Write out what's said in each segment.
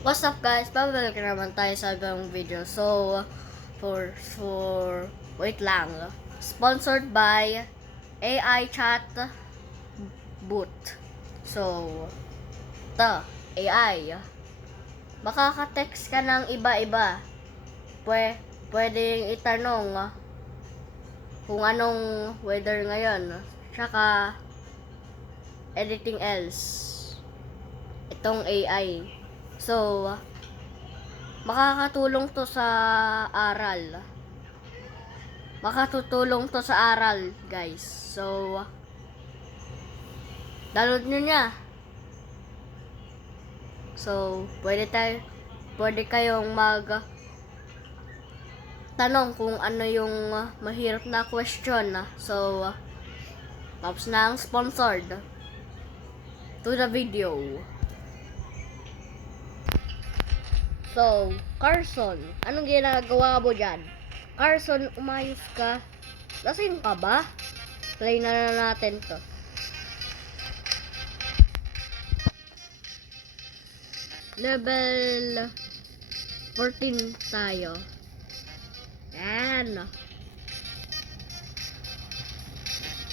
What's up guys? Babalik na naman tayo sa ibang video. So, wait lang. Sponsored by AI Chat Boot. So, AI. Makaka-text ka ng iba-iba. Pwedeng itanong kung anong weather ngayon. Tsaka, anything else. Itong AI. So, makakatulong to sa aral. Makatutulong to sa aral, guys. So, download nyo niya. So, pwede kayong tanong kung ano yung mahirap na question. So, tapos na ang sponsored to the video. So, Carson, anong ginagawa mo dyan? Carson, umayos ka. Lasing ka ba? Play na natin to. Level 14 tayo. Yan.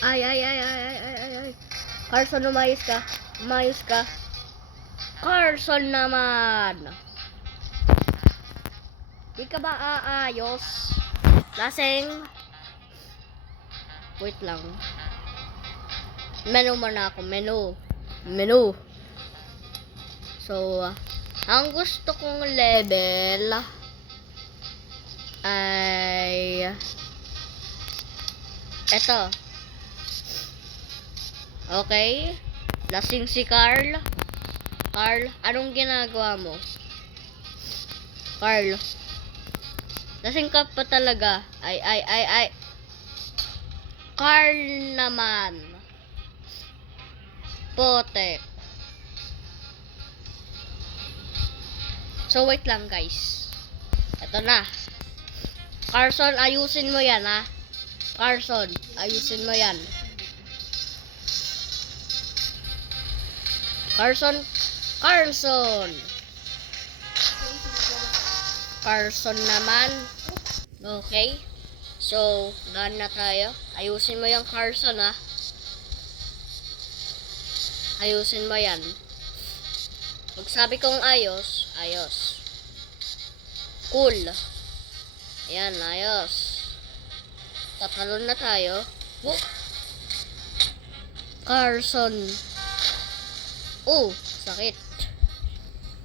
Ay. Carson, umayos ka. Umayos ka. Carson naman. Di ka ba aayos? Lasing. Wait lang. Menu muna ako. Menu. So, ang gusto kong level ay eto. Okay? Lasing si Carl. Carl, anong ginagawa mo? Carl, lasing ka pa talaga. Ay. Carl naman. Potek. So, wait lang guys. Ito na. Carson, ayusin mo yan ha. Carson, ayusin mo yan. Carson naman. Okay. So, gaan na tayo. Ayusin mo yung Carson ha. Ayusin mo yan. Pag sabi kong ayos. Cool. Ayan, ayos. Tatalon na tayo. Carson. Sakit.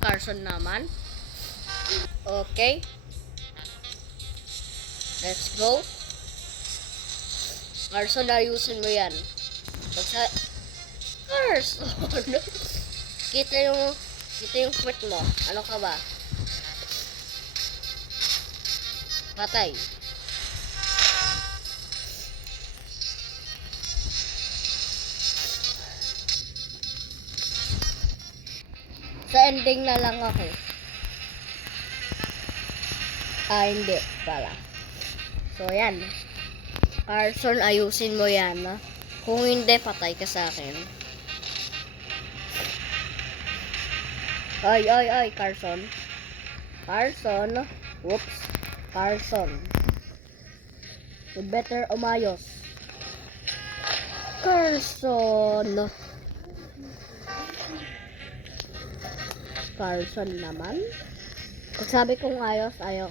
Carson naman. Okay. Let's go. Carson, ayusin mo yan. Carson. Kita yung quit mo. Ano ka ba? Patay. Sa ending na lang ako. Hindi pala. So, yan. Carson, ayusin mo yan. Kung hindi, patay ka sa akin. Ay, Carson. Whoops. Carson. You better umayos. Carson naman. Pag sabi kong ayos. Ay.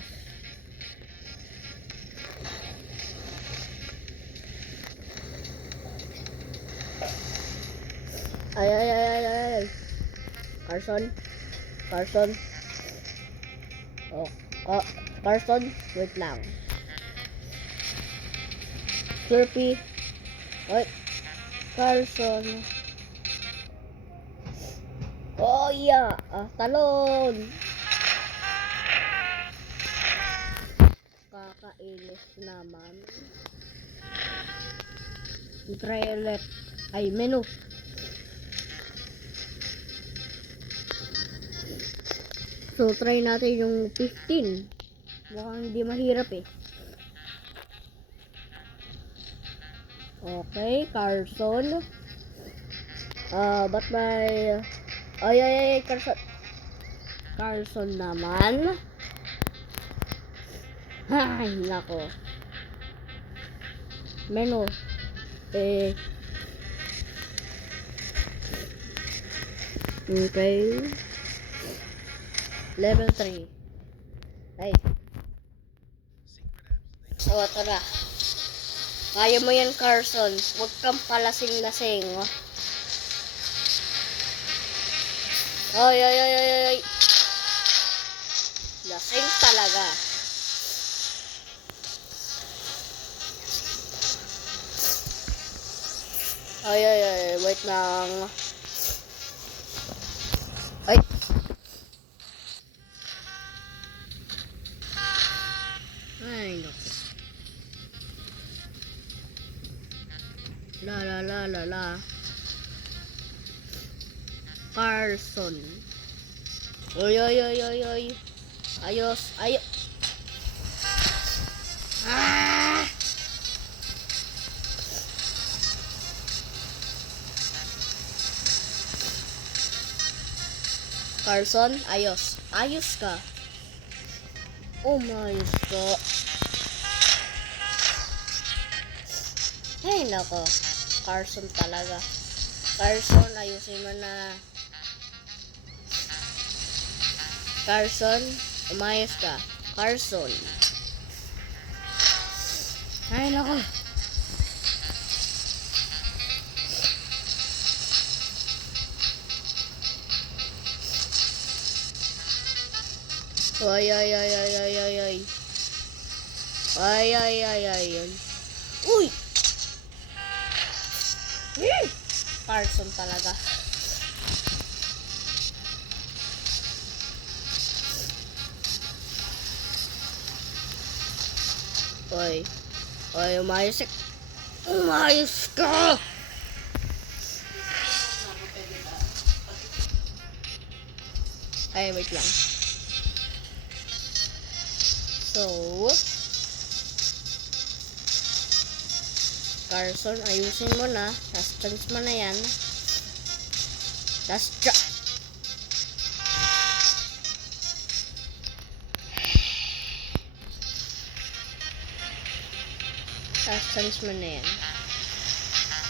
Carson. Carson, wait lang. Slurpee. Oy. Carson. Yeah. Talon. Kakainis naman. Try ulit. Menu. So, try natin yung 15. Mukhang hindi mahirap eh. Okay, Carson. Ba't may... Ay, Carson. Carson naman. Ay, nako. Menu. Okay. Level 3. Ay. So, tara. Kaya mo yan, Carson. Huwag kang palasing-lasing. Ay, ay, ay, ay, ay. Lasing talaga. Ay, ay, ay. Wait lang. Ay. Ay, naku. La, la, la, la, la. Carson. Oy, oy, oy, oy, oy. Ayos, ayos. Ah! Carson, ayos. Ayos ka. Umayos ka. Ay, nako. Carson talaga. Carson, ayusin mo na. Carson, umayos ka. Carson. Ay, nako. Ay, ay, ay, ay, ay, ay, ay. Ay, ay, ay, ay, ay. Uy! Carson talaga. Oy. Oy, umayos ka. Umayos ka! Ay, wait lang. So, Carson, ayusin mo na. Suspense mo na yan. Suspense mo na yan.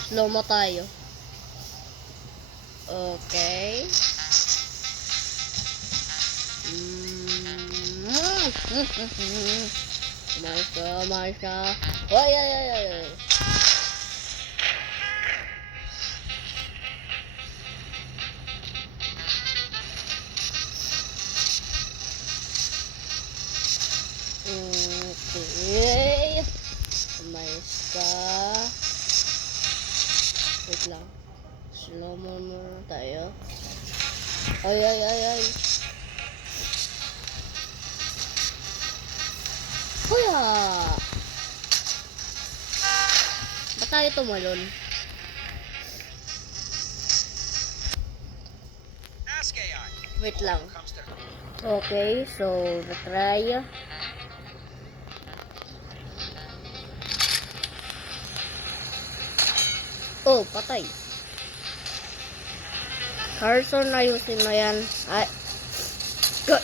Slow mo tayo. Okay. Umayos ka, umayos ka. Ay, ay, ay, ay, ay. Okay. Umayos ka. Wait lang. Slow mo muna tayo. Ay, ay, ay, ay. Kuya! Ba't tayo tumalon? Wait lang. Okay, so, retry. Oh, patay. Carson, ayusin mo yan. Ay. Good.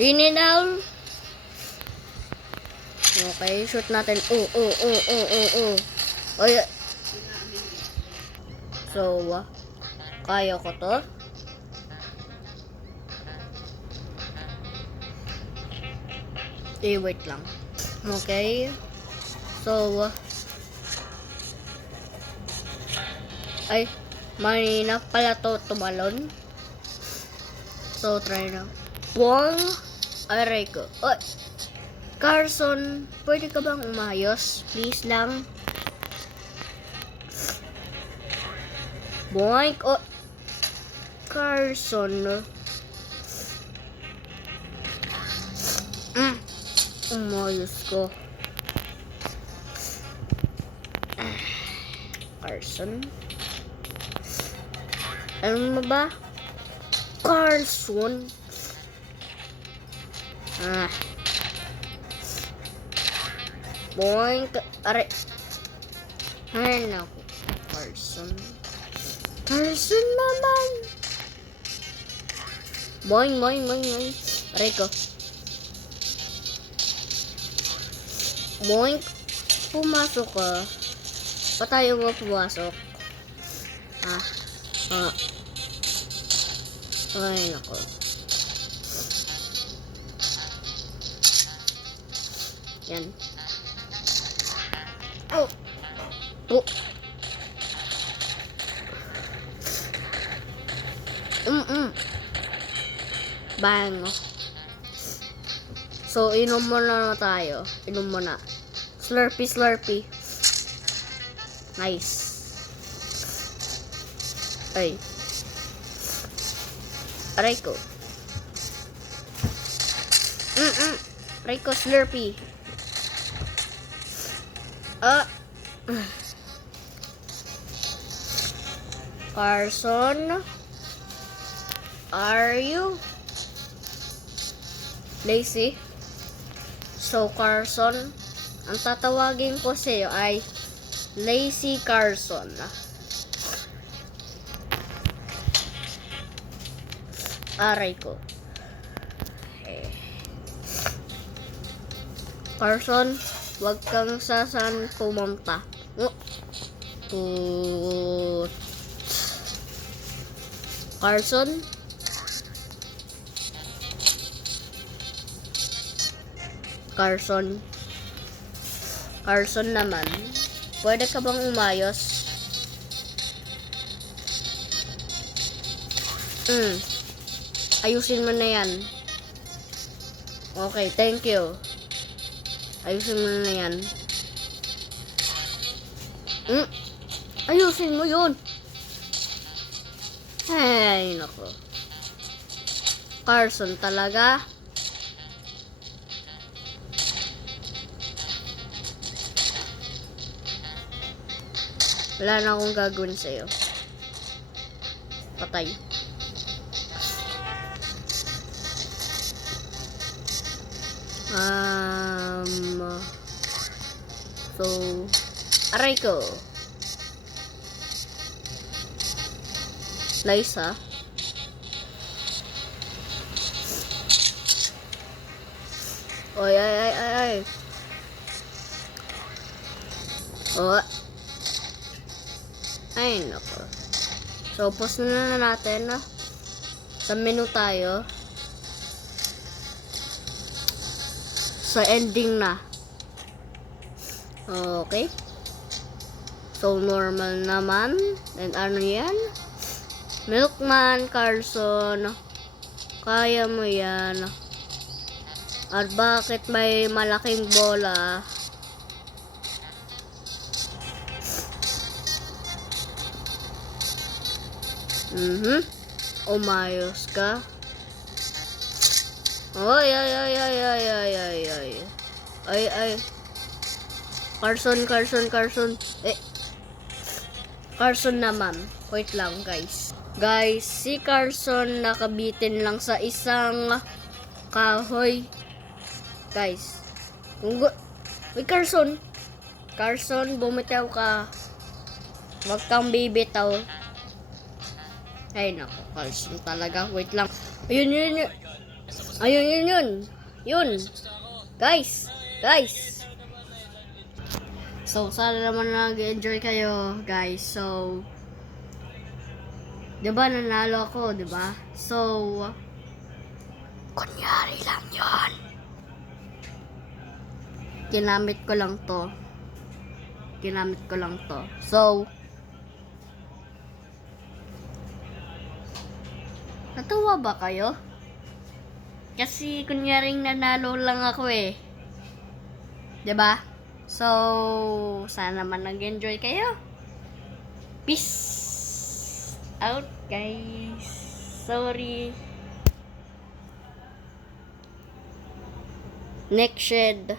Rini down. Okay, shoot natin. Oy. So, kaya ko to. Wait lang. Okay. So, ay, mahina pala to tumalon. So, try na. Buwang, aray ko. Oy, Carson, pwede ka bang umayos? Please lang. Boink. Oh, Carson. Umayos ko. Carson. Ano ba? Carson. Boink. Are. Ay, naku. Carson. Carson naman. Boing, boing, boing, boing. Aray ko. Boing. Pumasok ka. Pa tayo mo pumasok? Ay, nako. Yan. Oh. Oh. Bang. So, inom muna na tayo. Inom muna. Slurpee, slurpee. Nice. Ay. Aray ko. Aray ko, slurpee. Carson, are you lazy? So, Carson, ang tatawagin ko sa iyo ay Lazy Carson. Aray ko. Carson, wag kang sasan pumunta. Carson? Carson? Carson naman. Pwede ka bang umayos? Ayusin mo na yan. Okay, thank you. Ayusin mo na yan. Ayusin mo yun. Ay, nako. Carson talaga. Wala na akong gagawin sa'yo. Patay. So, aray ko. Liza. Oy, ay. Oh. Ay, nako. So, pause na natin. Sa menu tayo. Sa ending na. Okay. So, normal naman. And ano yan? Milkman, Carson. Kaya mo yan. At bakit may malaking bola? Umayos ka. Ay. Carson. Carson naman. Wait lang, guys. Guys, si Carson nakabitin lang sa isang kahoy. Guys. Uy, Carson. Carson, bumitaw ka. Huwag kang bibitaw. Ay, nako. Carson talaga. Wait lang. Ayun. Yun. Guys. So, sana naman nag-enjoy kayo, guys. So, diba nanalo ako, diba? So, kunyari lang yun. Ginamit ko lang to. So, natuwa ba kayo? Kasi kunyaring nanalo lang ako eh. Diba? So, sana naman nag-enjoy kayo. Peace out, guys. Sorry. Next shed.